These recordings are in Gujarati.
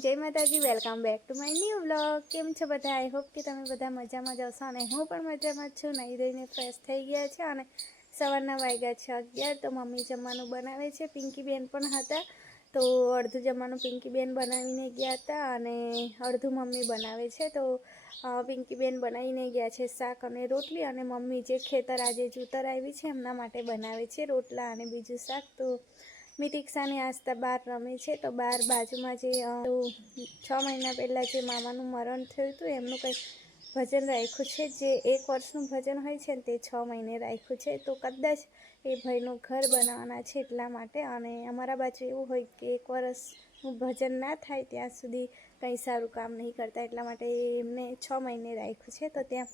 જય માતાજી welcome back to my new blog કેમ છો બધા? આઈ હોપ કે તમે બધા મજામાં જ હશો અને હું પણ મજામાં છું. નહીં ધોઈને ફ્રેશ થઈ ગયા છે અને સવારના વાગ્યા છે અગિયાર, તો મમ્મી જમવાનું બનાવે છે. પિંકીબેન પણ હતા, તો અડધું જમવાનું પિંકીબેન બનાવીને ગયા હતા અને અડધું મમ્મી બનાવે છે. તો પિંકીબેન બેન બનાવીને ગયા છે શાક અને રોટલી અને મમ્મી જે ખેતર આજે જૂતર આવી છે એમના માટે બનાવે છે રોટલા અને બીજું શાક. તો મિતિક્ષાને આસ્થા બહાર રમે છે. તો બહાર બાજુમાં જે છ મહિના પહેલાં જે મામાનું મરણ થયું હતું, એમનું કંઈ ભજન રાખ્યું છે. જે એક વર્ષનું ભજન હોય છે તે છ મહિને રાખ્યું છે. તો કદાચ એ ભાઈનું ઘર બનાવવાના છે એટલા માટે. અને અમારા બાજુ એવું હોય કે એક વર્ષનું ભજન ના થાય, ત્યાં સુધી કંઈ સારું કામ નહીં કરતા. એટલા માટે એમને છ મહિને રાખ્યું છે. તો ત્યાં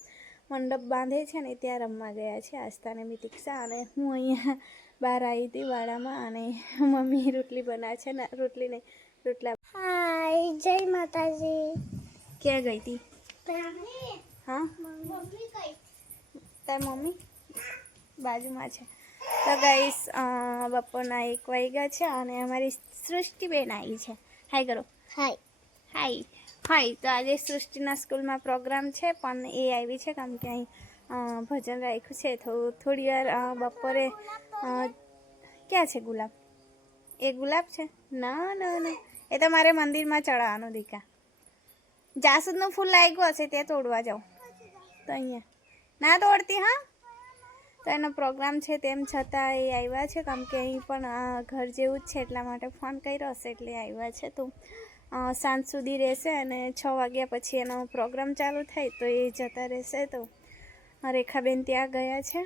મંડપ બાંધે છે ને ત્યાં રમવા ગયા છે આસ્થાને મિતિક્ષા. અને હું અહીંયા બહાર આવી હતી વાડામાં અને મમ્મી રોટલી બનાવે છે ને રોટલી નહીં રોટલા હાય જય માતાજી. ક્યાં ગઈ હતી? હા? તાર મમ્મી? બાજુમાં છે. તો ગાઈસ બપોરના એક વાગ્યા છે અને અમારી સૃષ્ટિબેન આવી છે. હાય કરો હાય હાય હાય તો આજે સૃષ્ટિના સ્કૂલમાં પ્રોગ્રામ છે, પણ એ આવી છે કારણ કે અહીં ભજન રાખ્યું છે. તો થોડી વાર બપોરે ક્યાં છે ગુલાબ? એ ગુલાબ છે? ના ના ના. એ તો મારે મંદિરમાં ચડાવવાનું, દીકા. જાસૂદનું ફૂલ લાગ્યું હશે, તે તોડવા જાઉં. તો અહીંયા. ના તોડતી, હા? તો એનો પ્રોગ્રામ છે તેમ છતાં એ આવ્યા છે કેમ કે અહીં પણ ઘર જેવું જ છે, એટલા માટે ફોન કર્યો હશે, એટલે આવ્યા છે તો. સાંજ સુધી રહેશે અને છ વાગ્યા પછી એનો પ્રોગ્રામ ચાલુ થાય તો એ જતા રહેશે. તો રેખાબેન ત્યાં ગયા છે.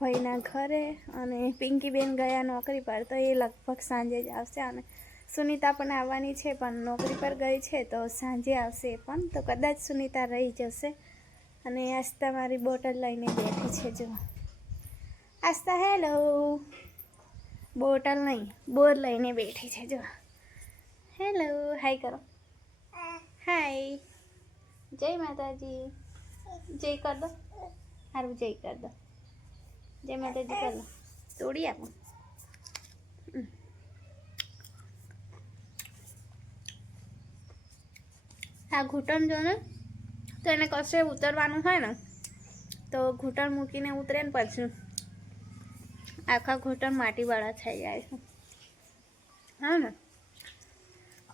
ભાઈના ઘરે અને પિંકીબેન ગયા નોકરી પર. તો એ લગભગ સાંજે જ આવશે અને સુનિતા પણ આવવાની છે, પણ નોકરી પર ગઈ છે તો સાંજે આવશે પણ. તો કદાચ સુનિતા રહી જશે. અને આસ્તા મારી બોટલ લઈને બેઠી છે જો આસ્તા હેલો. બોટલ નહીં, બોર લઈને બેઠી છે જો હેલો, હાય કરો. હાય. જય માતાજી. જય કર દો. સારું જય કર દો. જય માતાજી, કર દો. તોડી આપો. હા ઘૂંટણ જો ને, તો એને કશે ઉતરવાનું હોય ને, તો ઘૂંટણ મૂકીને ઉતરે ને પછી. આખા ઘૂંટણ માટીવાળા થઈ જાય છે. હા ને?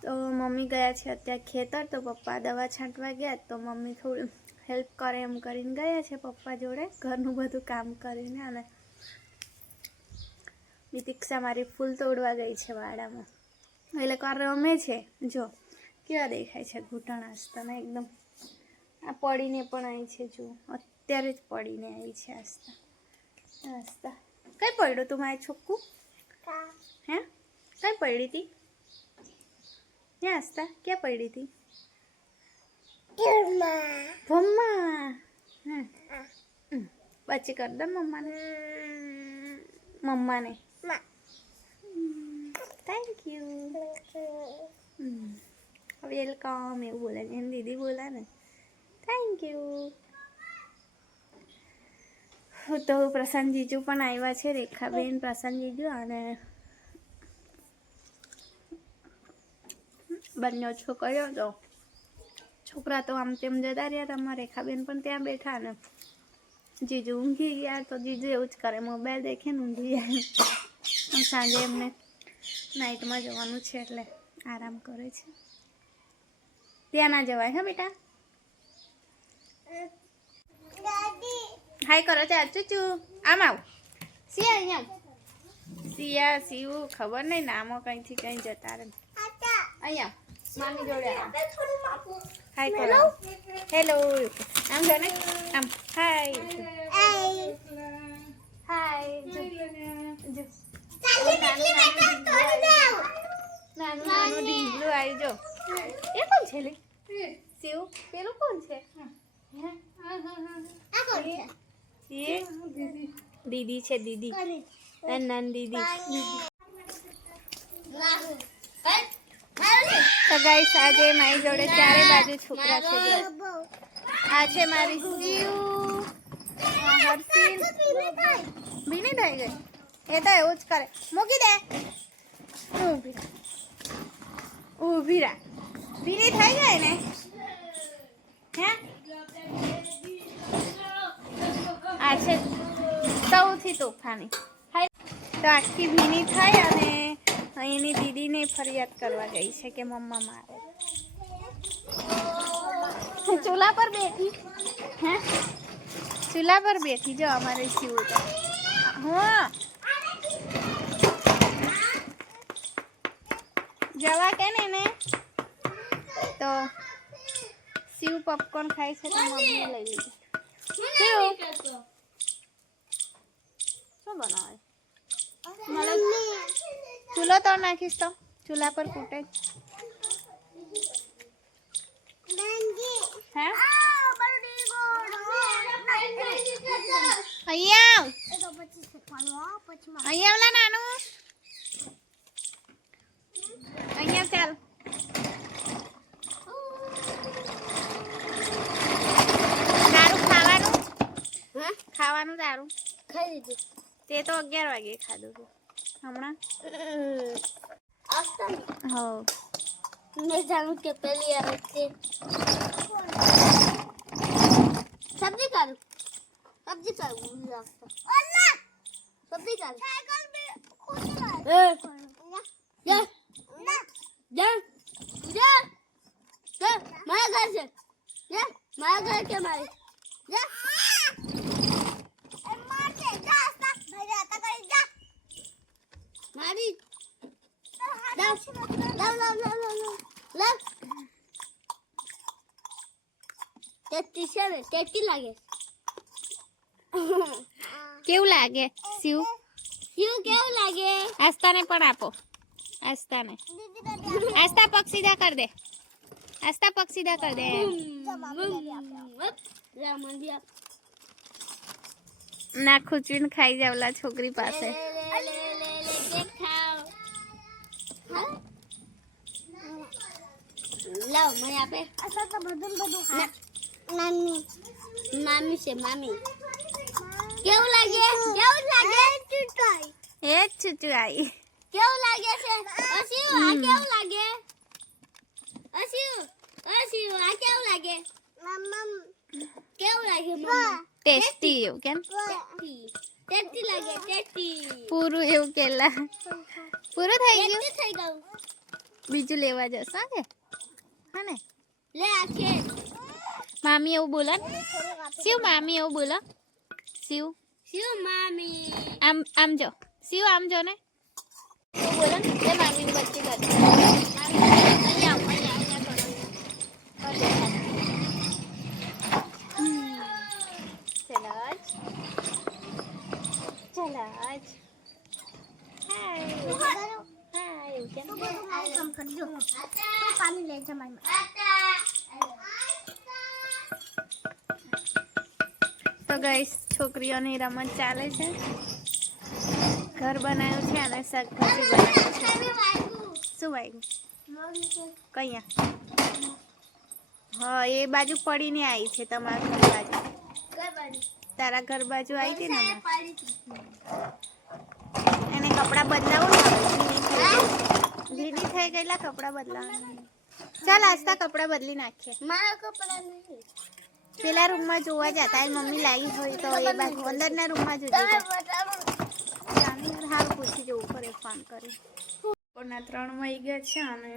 તો મમ્મી ગયા છે અત્યારે ખેતર તો પપ્પા દવા છાંટવા ગયા તો મમ્મી થોડું હેલ્પ કરે એમ કરીને ગયા છે પપ્પા જોડે. ઘરનું બધું કામ કરીને અને નિતિક્ષા મારી ફૂલ તોડવા ગઈ છે વાડામાં. એટલે કર રમે છે? જો કેવા દેખાય છે ઘૂંટણ આસ્તાના એકદમ આ પડીને પણ આવી છે જો. અત્યારે જ પડીને આવી છે આસ્તા આસ્તા કઈ પડ્યું તું મારે છોકું હે? કઈ પડી હતી હે હસતા? ક્યાં પડી હતી. પછી કર દો મમ્માને. મમ્માને. થેન્ક યુ વેલકમ એવું બોલે એમ દીદી બોલે ને. થેન્ક યુ તો પ્રશાંત જીજુ પણ આવ્યા છે રેખાબેન પ્રશાંત જીજુ અને બંને છોકરીઓ તો છોકરા તો આમ તેમ જતા રહ્યા તમારે રેખાબેન પણ ત્યાં બેઠા ને જીજુ ઊંઘી ગયા તો જીજુ એવું જ કરે મોબાઈલ દેખે ને ઊંઘી જાય સાંજે એમને નાઇટમાં જવાનું છે એટલે આરામ કરે છે. ત્યાં ના જવાય હા બેટા? હાય કરો ચાલ ચૂચુ આમ આવ. સિયા અહીંયા. શિયા સિયા શિવ ખબર નહીં નામો કંઈથી કંઈ જતા રહે. અહીંયા. મામી જોડે આવ. હાય કરો હેલો આમ જો ને આમ હાય હાય જો જો નાનું નાનું ઢીંગલું આવી જો એ કોણ છે લે શિવ પેલું કોણ છે એ દીદી છે દીદી નાની દીદી તો ગાઈસ આજે મારી જોડે ચારે બાજુ છોકરા છે આ છે મારી શિવ હર્ષિલ ભીની થઈ ગઈ એ તો એવું જ કરે. મૂકી દે. ઊભી ઊભી ઊભી રાખ. ભીની થઈ ગઈ ને? હે? આ છે સૌથી તોફાની. તો આખી ભીની થઈ અને એની દીદીને ફરિયાદ કરવા ગઈ છે કે મમ્મા મારે. ચૂલા પર બેઠી? હે? ચૂલા પર બેઠી જો અમારે શિવ તો હા. જવા કે ને? એને તો શિવ પોપકોર્ન ખાય છે તો મમ્મીએ લઈ લીધું. શિવ? શું બનાવે? તો નાખીશ તો. ચૂલા પર કૂટે અહીંયા નાનું. અહીંયા ચાલ. ખાવાનું? તારું ખાઈ લીધું. તે તો અગિયાર વાગે ખાધું હતું હમણાં? હો મેં જાણું કે પેલી આવે સબ્જી કાઢું. સબ્જી કાઢું સબ્જી કાઢું. એ. જા જા જા જા મારા ઘર છે. જા મારા ઘર કે મારે? જા મારી લાવ લાવ લાવ લાવ લાવ લાવ ટેસ્ટી છે ને ટેસ્ટી લાગે કેવું લાગે શિવ શું કેવું લાગે આસ્તાને પણ આપો આસ્તાને આસ્તા પગ સીધા કર દે આસ્તા પગ સીધા કર દે ના ખૂચવીને ખાઈ જાવલા છોકરી પાસે લાવ મને આપે. નાની. મામી છે મામી. કેવું લાગે? કેવું લાગે? એ હે ચૂચુ કેવું લાગે છે? અશિવ આ કેવું લાગે? અશિવ અશિવ આ કેવું લાગે? કેવું લાગે મમ્મા? ટેસ્ટી કેમ? ટેસ્ટી. ટેસ્ટી લાગે ટેસ્ટી પૂરું એવું કેલા પૂરું થઈ ગયું ટેસ્ટી થઈ ગયું બીજું લેવા જશો કે હા ને લે આ છે મામી એવું બોલો ને શિવ મામી એવું બોલો શિવ શું મામી આમ આમ જો શિવ આમ જો ને એવું બોલો ને લે મામીની બચ્ચી કર અહીંયા આવ, અહીંયા અહીંયા કરો. કર દે ખાલી. હમ. ચલો જ. ચલો જ. હાય. હાય, કેમ? પાણી લઈ જમાઈ તો ગઈસ છોકરીઓની રમત ચાલે છે ઘર બનાવ્યું છે અને શાકભાજી બનાવ્યું છે શું વાગ્યું કયા હા એ બાજુ પડીને આવી છે તમારા ઘર બાજુ તારા ઘર બાજુ આવી હતી ને. એને કપડાં બદલાવું ને હવે. થઈ ગયેલા કપડાં બદલાવાના. ચાલ આજતા કપડાં બદલી નાખીએ. મારા કપડા નહીં. પેલા રૂમમાં જોવા જતા એ મમ્મી લાવી હોય તો એ બાજુ અંદરના રૂમમાં જાણી હાલ પૂછી જવું પડે ફોન કરી. બપોરના ત્રણ વાગી ગયા છે અને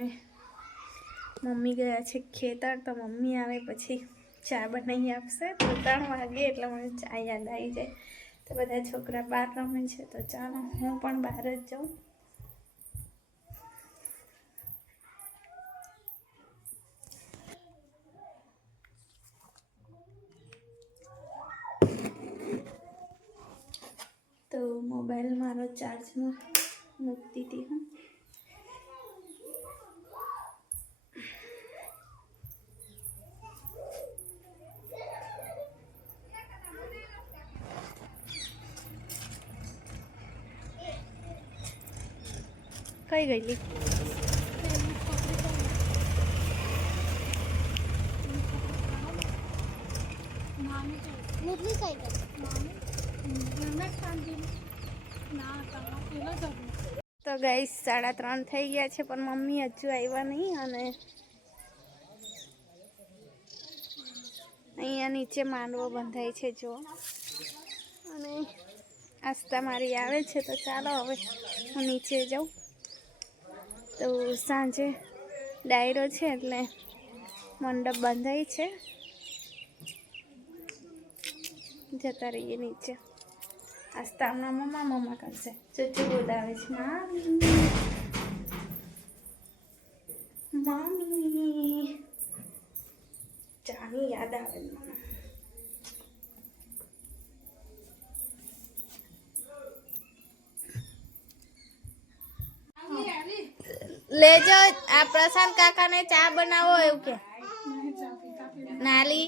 મમ્મી ગયા છે ખેતર તો મમ્મી આવે પછી ચા બનાવી આપશે. તો ત્રણ વાગે એટલે મને ચા યાદ આવી જાય. તો બધા છોકરા બહાર રમે છે, તો ચાલો હું પણ બહાર જ જાઉં. તો મોબાઈલ મારો ચાર્જમાં મૂકતી હતી હું. કઈ ગયેલી ગઈ? તો ગઈ સાડા ત્રણ થઈ ગયા છે પણ મમ્મી હજુ આવ્યા નહીં અને અહીંયા નીચે માંડવો બંધાય છે જો. અને આસ્તા મારી આવે છે તો ચાલો હવે હું નીચે જાઉં. તો સાંજે ડાયરો છે એટલે મંડપ બંધાય છે. જતા રહીએ નીચે. આસ્તા હમણાં મમ્મા મમ્મા કરશે. ચૂચું બોલાવે છે. મામી. મમ્મી ચાની યાદ આવે મને લેજો આ પ્રશાંત કાકાને ચા બનાવો એવું કે. નાલી.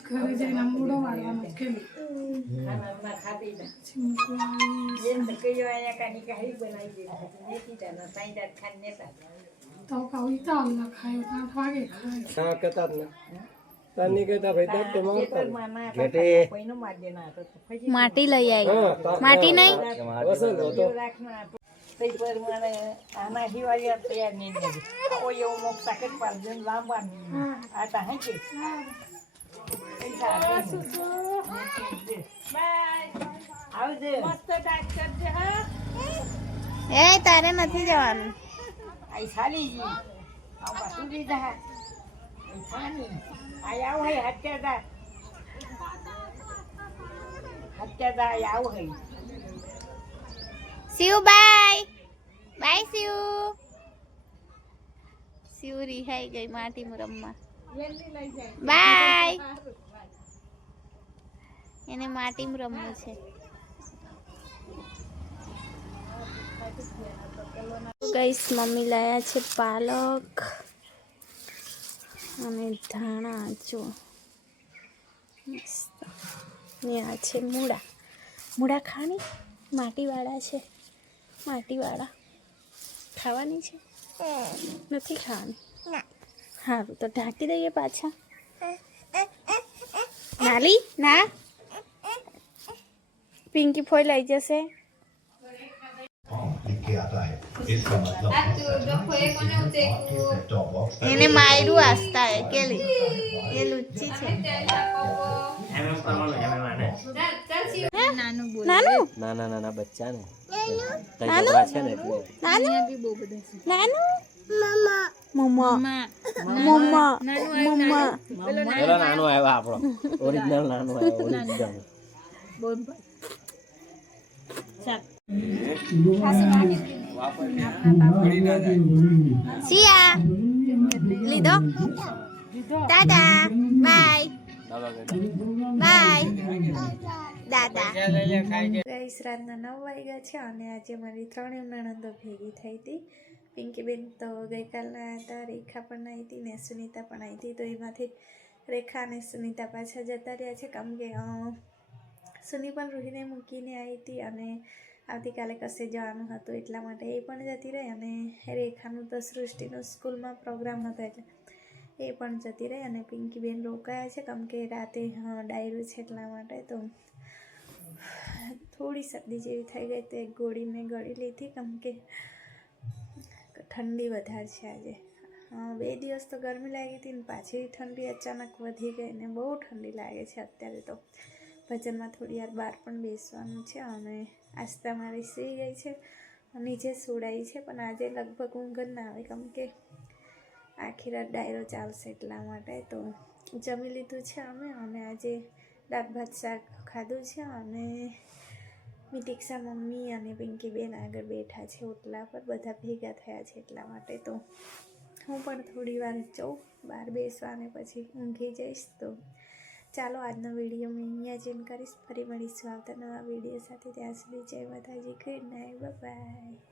ઘરે જઈને મૂડો ખાન કેમ તો કહું ચાલ ના ખાયો આઠ વાગે ખાય હા કહેતા જ ને તારની કહેતા ભાઈ દર્દ તો મારતા ને. માટી લઈ આવી હા તા- માટી નહીં વસંત હતો એ તારે નથી જવાનું Shiv bye bye Shiv Shiv Rihai, ગઈ માટી રમવા. બાય એને માટીમ રમવું છે. ગઈસ મમ્મી લાયા છે પાલક અને ધાણા જો. ને આ છે મૂળા. મૂળા ખાણી માટીવાળા છે. માટીવાળા. ખાવાની છે? નથી ખાવાની? સારું તો ઢાંકી દઈએ પાછા. નાલી ના? પિંકી ફોઈ લઈ જશે. के आता है इसका मतलब એને માયરું આસ્તા હે કેલી એ લુચ્ચી છે નાનું નાના નાના બચ્ચા ને નાનું છે ને એટલે નાનું નાનું મમ્મા મમ્મા મમ્મા પેલો નાનો આવ્યો આપણો ઓરિજિનલ નાનો આવ્યો ઓરિજિનલ સિયા લીધો દાદા બાય રાતના નવ વાગ્યા છે અને આજે મારી ત્રણેય નણંદો ભેગી થઈ હતી. પિંકીબેન તો ગઈકાલના રેખા પણ આવી હતી ને સુનીતા પણ આવી હતી. તો એમાંથી રેખા અને સુનીતા પાછા જતા રહ્યા છે. કેમ કે સુની પણ રૂહીને મૂકીને આવી હતી અને આવતીકાલે કશે જવાનું હતું એટલા માટે એ પણ જતી રહી અને રેખાનું તો સૃષ્ટિનું સ્કૂલમાં પ્રોગ્રામ હતો એટલે એ પણ જતી રહી અને પિંકીબેન રોકાયા છે કેમ કે રાતે ડાયરું છે એટલા માટે તો થોડી શરદી જેવી થઈ ગઈ તો એક મેં ગળી લીધી કેમ કે ઠંડી વધારે છે આજે. બે દિવસ તો ગરમી લાગી હતી ને પાછી ઠંડી અચાનક વધી ગઈ ને બહુ ઠંડી લાગે છે અત્યારે તો. ભજનમાં થોડી વાર બહાર પણ બેસવાનું છે અને આસ્તા મારી સુઈ ગઈ છે, નીચે સુડાઈ છે, પણ આજે લગભગ ઊંઘ ના આવે. કેમ કે આખી રાત ડાયરો ચાલશે એટલા માટે. તો જમી લીધું છે અમે, અને આજે દાળ ભાત શાક ખાધું છે, અને મિતિક્ષા મમ્મી અને પિંકી બેન આગળ બેઠા છે ઓટલા પર. બધા ભેગા થયા છે એટલા માટે. તો હું પણ થોડી વાર જઉં બહાર બેસવા અને પછી ઊંઘી જઈશ. તો ચાલો આજનો વીડિયો મેં અહીંયા જ એન્ડ કરીશ. ફરી મળીશું આવતા નવા વીડિયો સાથે. ત્યાં સુધી જય માતાજી. Good night bye